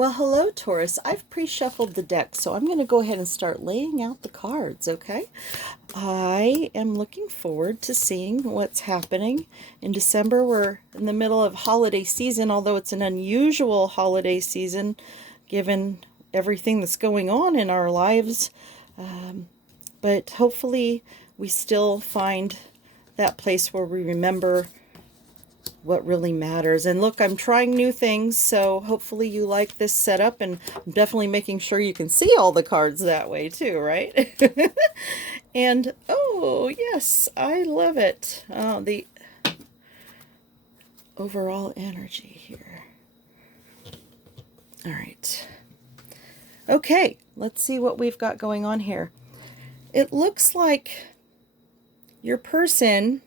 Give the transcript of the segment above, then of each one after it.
Well, hello, Taurus. I've pre-shuffled the deck, so I'm going to go ahead and start laying out the cards, okay? I am looking forward to seeing what's happening in December. We're in the middle of holiday season, although it's an unusual holiday season given everything that's going on in our lives. But hopefully we still find that place where we remember what really matters. And look, I'm trying new things, so hopefully you like this setup, and I'm definitely making sure you can see all the cards that way too, right? And oh yes, I love it. Oh, the overall energy here. All right. Okay, let's see what we've got going on here. It looks like your person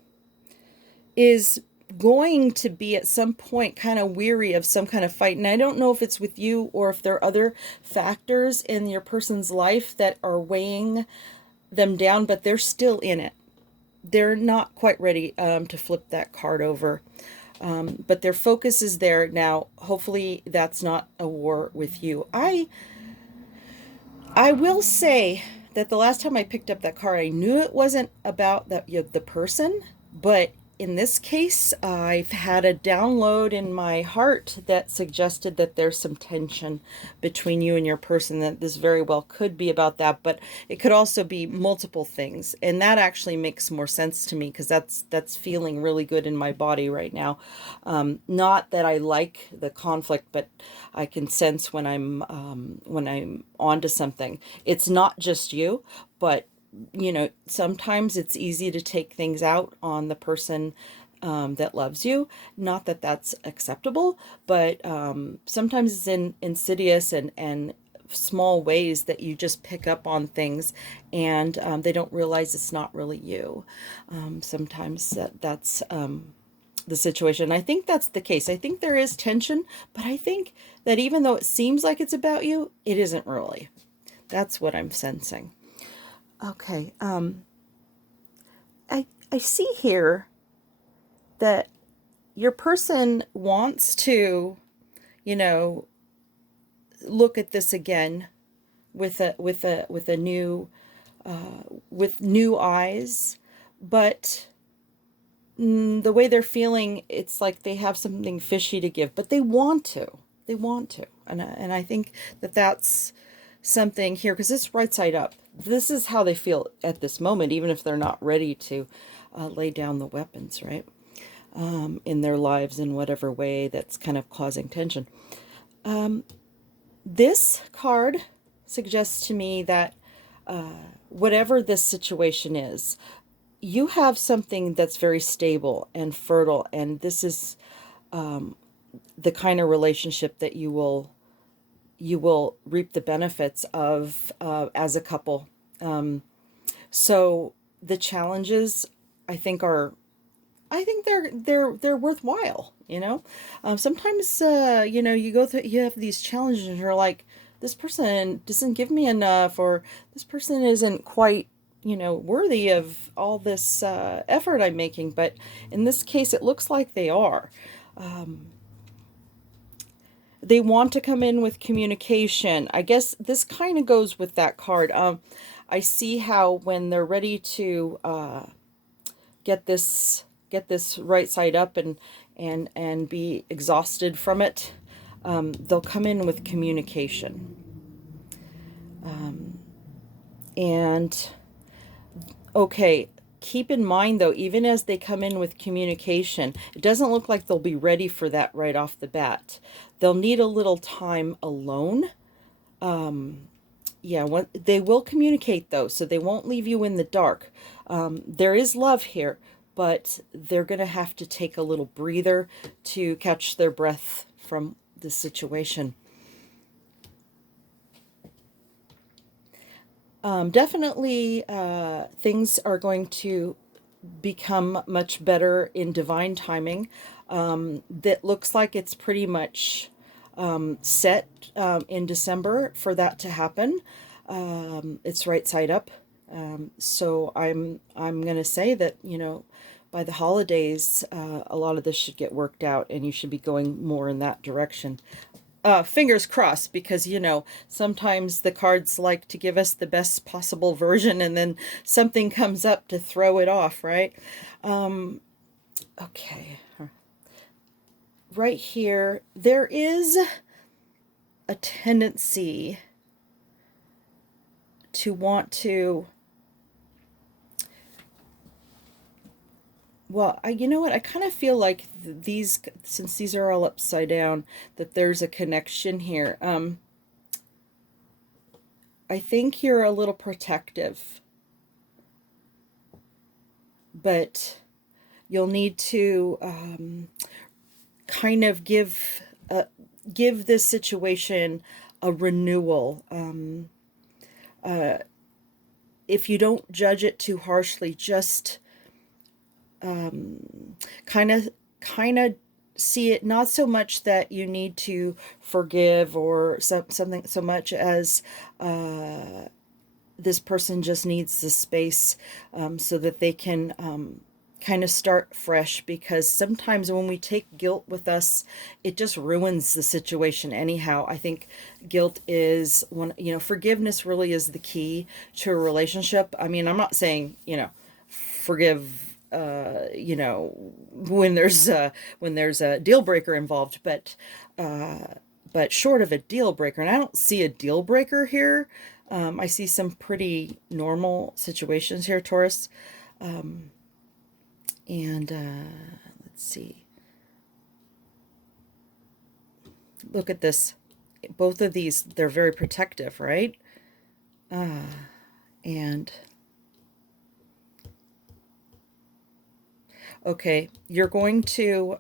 is going to be at some point kind of weary of some kind of fight. And I don't know if it's with you or if there are other factors in your person's life that are weighing them down, but they're still in it. They're not quite ready to flip that card over. But their focus is there. Now, hopefully that's not a war with you. I will say that the last time I picked up that card, I knew it wasn't about the person, but in this case, I've had a download in my heart that suggested that there's some tension between you and your person, that this very well could be about that, but it could also be multiple things. And that actually makes more sense to me because that's feeling really good in my body right now. Not that I like the conflict, but I can sense when I'm onto something. It's not just you, but sometimes it's easy to take things out on the person that loves you. Not that that's acceptable, but sometimes it's in insidious and small ways that you just pick up on things, and they don't realize it's not really you. Sometimes that's the situation. I think that's the case. I think there is tension, but I think that even though it seems like it's about you, it isn't really. That's what I'm sensing. Okay, I see here that your person wants to, you know, look at this again with a new with new eyes, but the way they're feeling, it's like they have something fishy to give, but they want to. They want to, and I think that that's something here because it's right side up. This is how they feel at this moment, even if they're not ready to lay down the weapons, right? In their lives in whatever way that's kind of causing tension. This card suggests to me that whatever this situation is, you have something that's very stable and fertile, and this is the kind of relationship that you will reap the benefits of as a couple. So the challenges, I think, they're worthwhile. Sometimes you go through, you have these challenges, and you're like, this person doesn't give me enough, or this person isn't quite worthy of all this effort I'm making. But in this case, it looks like they are. They want to come in with communication. I guess this kind of goes with that card. I see how when they're ready to get this right side up and be exhausted from it, they'll come in with communication. And okay, keep in mind though, even as they come in with communication, it doesn't look like they'll be ready for that right off the bat. They'll need a little time alone. Yeah, they will communicate though, so they won't leave you in the dark. There is love here, but they're going to have to take a little breather to catch their breath from the situation. Definitely, things are going to become much better in divine timing. That looks like it's pretty much set in December for that to happen. It's right side up. So I'm going to say that, by the holidays, a lot of this should get worked out, and you should be going more in that direction. Fingers crossed, because sometimes the cards like to give us the best possible version, and then something comes up to throw it off, right? Okay. Right here, there is a tendency to want to, well, you know what? I kind of feel like these, since these are all upside down, that there's a connection here. I think you're a little protective, but you'll need to kind of give this situation a renewal. If you don't judge it too harshly, just kind of kind of see it not so much that you need to forgive or something, so much as this person just needs the space, so that they can kind of start fresh, because sometimes when we take guilt with us, it just ruins the situation anyhow. I think guilt is one, forgiveness really is the key to a relationship. I mean, I'm not saying, forgive, when there's a deal breaker involved, but short of a deal breaker, and I don't see a deal breaker here. I see some pretty normal situations here, Taurus. And let's see. Look at this. Both of these, they're very protective, right? And okay, you're going to,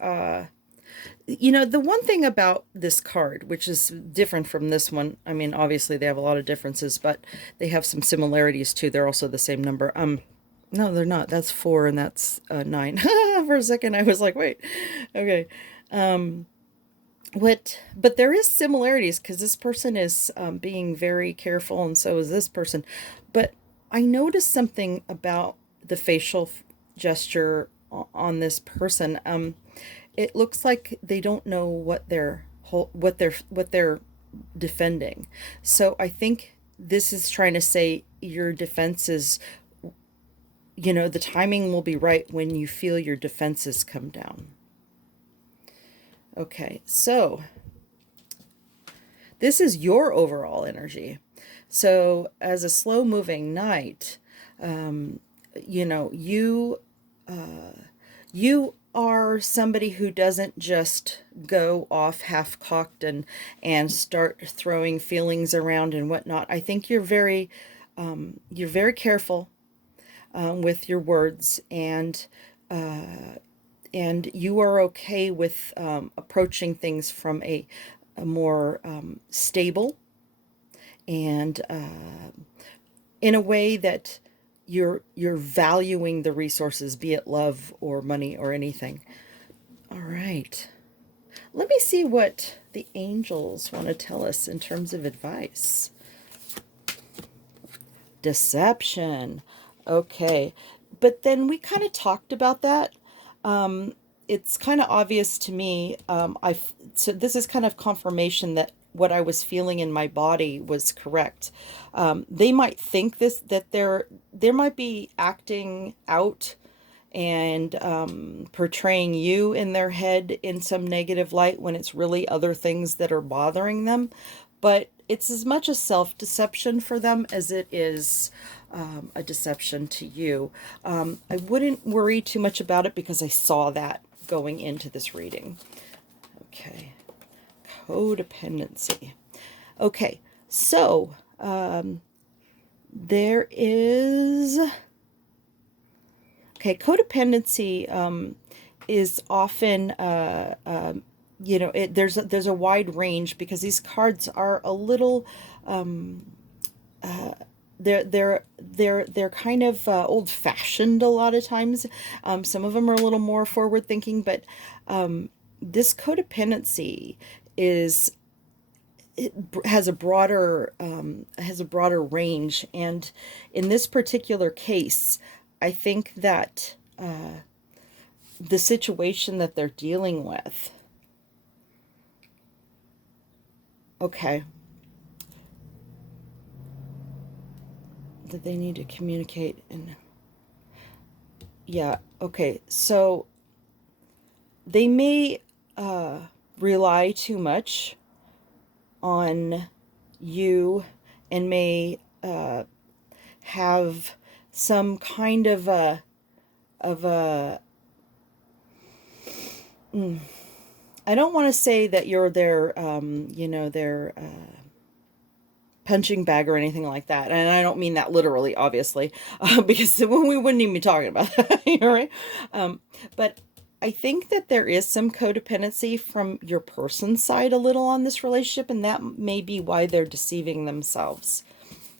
the one thing about this card, which is different from this one, I mean, obviously they have a lot of differences, but they have some similarities too. They're also the same number. No, they're not. That's 4 and that's 9. For a second, I was like, wait, okay. But there is similarities, because this person is being very careful, and so is this person. But I noticed something about the facial gesture on this person. It looks like they don't know what they're defending. So I think this is trying to say your defenses, the timing will be right when you feel your defenses come down. Okay, so this is your overall energy. So as a slow moving knight, you are somebody who doesn't just go off half cocked and start throwing feelings around and whatnot. I think you're very careful with your words, and you are okay with approaching things from a more stable, and in a way that you're valuing the resources, be it love or money or anything. All right. Let me see what the angels want to tell us in terms of advice. Deception. Okay. But then we kind of talked about that. It's kind of obvious to me. So this is kind of confirmation that what I was feeling in my body was correct. They might think that they're might be acting out and portraying you in their head in some negative light, when it's really other things that are bothering them. But it's as much a self-deception for them as it is a deception to you. I wouldn't worry too much about it, because I saw that going into this reading. Okay. Codependency. Okay, so there is... Okay, codependency is often, there's a wide range, because these cards are a little, they're kind of old-fashioned a lot of times. Some of them are a little more forward-thinking, but this codependency has a broader range, and in this particular case, I think that the situation that they're dealing with Okay. That they need to communicate and yeah, okay. So they may rely too much on you and may have some kind of a I don't want to say that you're their their punching bag or anything like that, and I don't mean that literally, obviously, because when we wouldn't even be talking about that, right? But I think that there is some codependency from your person's side a little on this relationship, and that may be why they're deceiving themselves.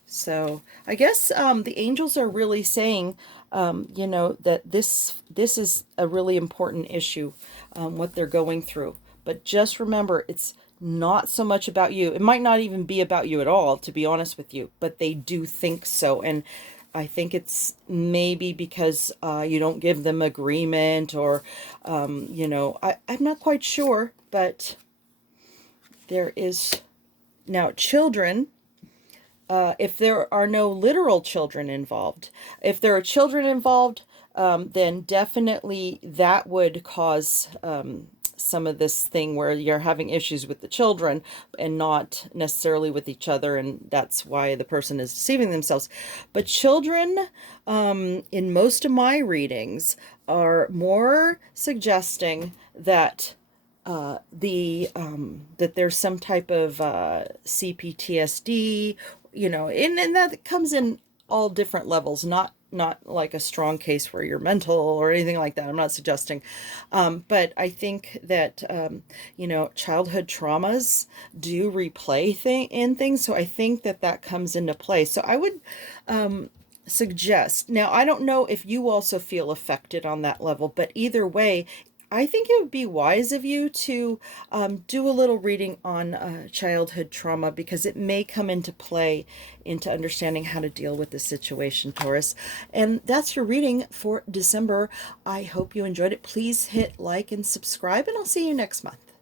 So I guess the angels are really saying, that this is a really important issue, what they're going through. But just remember, it's not so much about you. It might not even be about you at all, to be honest with you. But they do think so, and I think it's maybe because you don't give them agreement, or I'm not quite sure. But there is now children. If there are no literal children involved. If there are children involved, then definitely that would cause some of this thing where you're having issues with the children and not necessarily with each other, and that's why the person is deceiving themselves. But children, in most of my readings, are more suggesting that that there's some type of CPTSD, and that comes in all different levels, not like a strong case where you're mental or anything like that. I'm not suggesting, but I think that childhood traumas do replay in things, so I think that that comes into play. So I would suggest. Now, I don't know if you also feel affected on that level, but either way, I think it would be wise of you to do a little reading on childhood trauma, because it may come into play into understanding how to deal with the situation, Taurus. And that's your reading for December. I hope you enjoyed it. Please hit like and subscribe, and I'll see you next month.